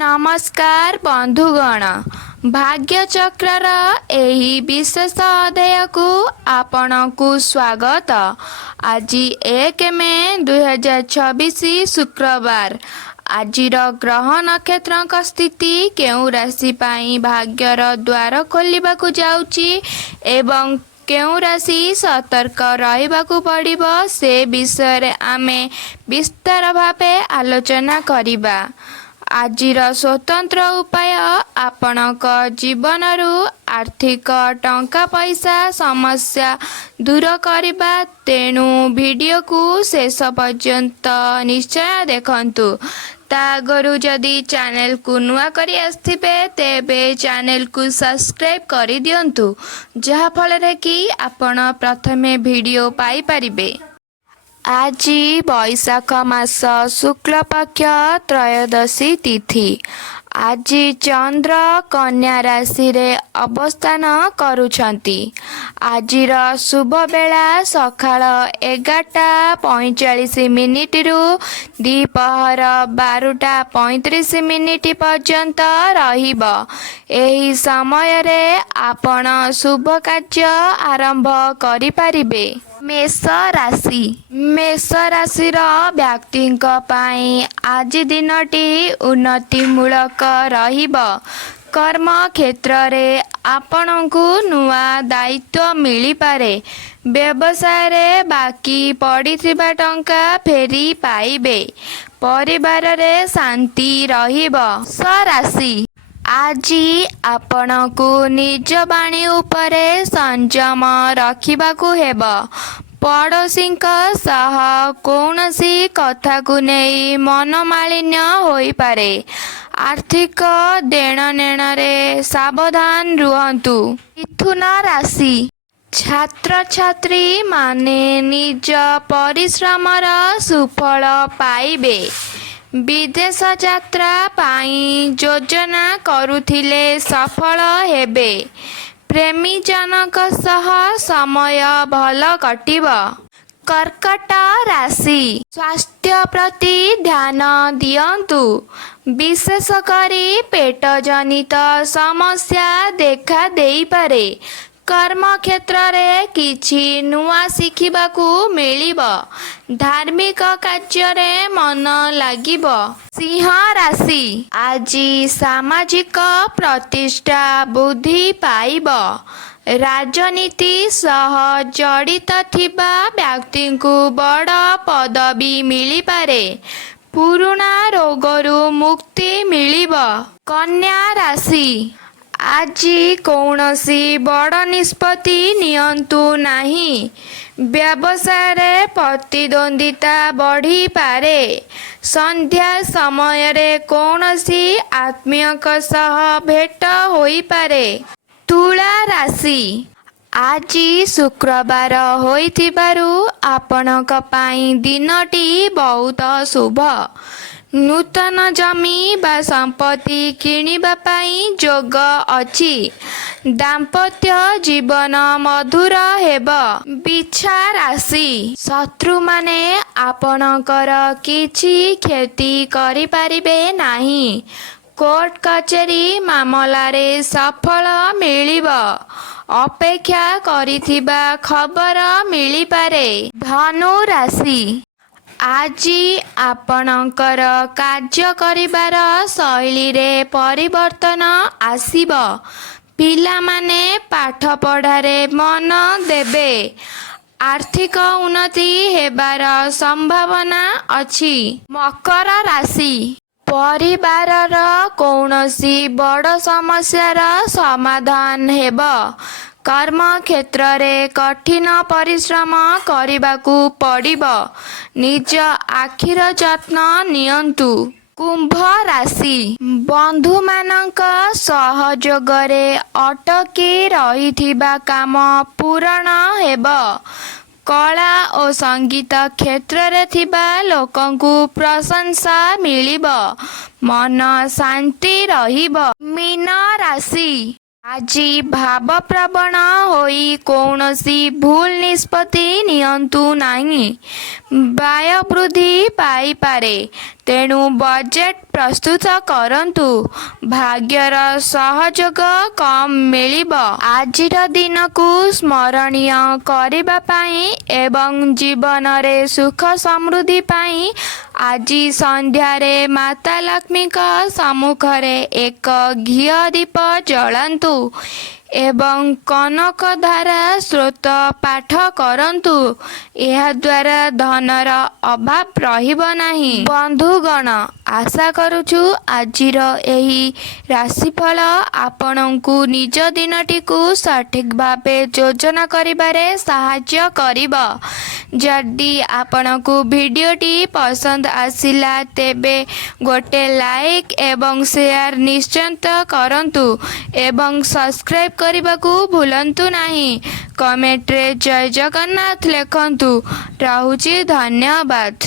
नमस्कार बंधुगण, भाग्य चक्रर एही विशेष अध्याय को आपणकु स्वागत। आज 1 मे 2026 शुक्रवार। आजिर ग्रह नक्षत्र स्थिति केउं राशि पाई भाग्यर द्वार खोलिबाकु जाउची एवं केउं राशि सतर्क रहिबाकु पड़िबो से विषय आमे विस्तार भावे आलोचना करिबा। आजिर स्वतंत्र उपाय आपणक जीवनरु आर्थिक टंका पैसा समस्या दूर करिबा। तेणु वीडियो को शेष पर्यंत निश्चय देखंतु। तागरु जदि चैनल को नुआ करी आस्थिबे तेबे चैनल को सब्सक्राइब करि दियंतु, जहा फल कि आपण प्रथमे वीडियो पाई परिबे। आज वैशाख मास शुक्ल पक्ष त्रयोदशी तिथि। आज चंद्र कन्या राशि रे अवस्थान करुछंती। आजिर शुभ बेला सकाळ 11:45 रु दिपहर 12:35 पर्यंत रहिबो। एही समय रे आपण शुभ कार्य आरंभ करि परिबे। मेष राशि। मेष राशि व्यक्तिंक पाई आज दिनटी उन्नति मूलक रहिबो। कर्म क्षेत्र रे आपणकु नुआ दायित्व मिली पारे। व्यवसाय रे बाकी पड़िथिबा टंका फेरी पाइबे। परिवार रे शांति रहिबो। राशि। आज आपणकु निज बाणी उपरे संयम रखिबाकु हेबो। पड़ोसींक सह कौनसी कथा को नहीं मनमालिन्य होई पारे। आर्थिक देण नेण रे सावधान रुहंतु। मिथुन राशि। छात्र छात्री माने निज परिश्रमर सुफल पाइबे। विदेश यात्रा पाई योजना करुथिले सफल हेबे। प्रेमी जनक सह समय भल कटिब। कर्कट राशि। स्वास्थ्य प्रति ध्यान दियंतु। विशेष करी पेट जनित समस्या देखा देई पारे। कर्म क्षेत्र रे किछि नुआ शिखिबाकु मिलिबो। धार्मिक कार्य रे मन लागिबो। सिंह राशि। आज सामाजिक प्रतिष्ठा बुद्धि पाइबो। राजनीति सह जड़ित थिबा व्यक्ति को बड़ पदवी मिली पारे। पुराना रोगरु मुक्ति मिलिबो। कन्या राशि। आज कौनसी बड़ निष्पत्ति नियंतु नाही। व्यवसाय रे प्रतिद्वंदिता बढ़ी पारे। संध्या समय रे कौनसी आत्मीयक सह भेट होई पारे। तुला राशि। आज शुक्रवार होइथिबारु आपणक पाई दिनटी बहुत शुभ। नूतन जमी बा संपत्ति किनिबा पाई जोग अछि। दाम्पत्य जीवन मधुर हेबो। बिच्छा राशि। शत्रु माने आपणकर किछि क्षति करि पारिबे नाही। कोर्ट कचेरी मामला रे सफल मिलिबो। अपेक्षा करिथिबा खबर मिली पारे। धनु राशि। आज आपणकर कार्य करिबार शैली रे परिवर्तन आसीबो। पिला माने पाठ पढ़ारे मन देबे। आर्थिक उन्नति हेबार संभावना अछि। मकर राशि। परिवारर कौनसी बड़ समस्यार समाधान हेबो। कर्म क्षेत्र रे कठिन परिश्रम करिबाकु पड़िबो। निज आखिर जत्न नियंतु। कुंभ राशि। बंधु मानक सहयोग रे अटकी रहिथिबा काम पूर्ण हेबो। कला और संगीत क्षेत्र रे थिबा लोकंकु प्रशंसा मिलिबो। मन शांति रहिबो। मीन राशि। ଆଜି ଭାବପ୍ରବଣ ହୋଇ କୌଣସି ଭୁଲ ନିଷ୍ପତ୍ତି ନିଅନ୍ତୁ ନାହିଁ। ବ୍ୟୟ ବୃଦ୍ଧି ପାଇପାରେ, ତେଣୁ ବଜେଟ୍ ପ୍ରସ୍ତୁତ କରନ୍ତୁ। ଭାଗ୍ୟର ସହଯୋଗ କମ୍ ମିଳିବ। ଆଜିର ଦିନକୁ ସ୍ମରଣୀୟ କରିବା ପାଇଁ ଏବଂ ଜୀବନରେ ସୁଖ ସମୃଦ୍ଧି ପାଇଁ ଆଜି ସନ୍ଧ୍ୟାରେ ମାତା ଲକ୍ଷ୍ମୀଙ୍କ ସମ୍ମୁଖରେ ଏକ ଘିଅ ଦୀପ ଜଳାନ୍ତୁ ଏବଂ କନକଧାରା ସ୍ତୋତ୍ର ପାଠ କରନ୍ତୁ। ଏହାଦ୍ୱାରା ଧନର ଅଭାବ ରହିବ ନାହିଁ। ବନ୍ଧୁଗଣ, ଆଶା କରୁଛୁ ଆଜିର ଏହି ରାଶିଫଳ ଆପଣଙ୍କୁ ନିଜ ଦିନଟିକୁ ସଠିକ୍ ଭାବେ ଯୋଜନା କରିବାରେ ସାହାଯ୍ୟ କରିବ। ଯଦି ଆପଣଙ୍କୁ ଭିଡ଼ିଓଟି ପସନ୍ଦ ଆସିଲା ତେବେ ଗୋଟେ ଲାଇକ୍ ଏବଂ ସେୟାର ନିଶ୍ଚିତ କରନ୍ତୁ ଏବଂ ସବସ୍କ୍ରାଇବ୍ କରିବାକୁ ଭୁଲନ୍ତୁ ନାହିଁ। କମେଣ୍ଟରେ ଜୟ ଜଗନ୍ନାଥ ଲେଖନ୍ତୁ। ରହୁଛି, ଧନ୍ୟବାଦ।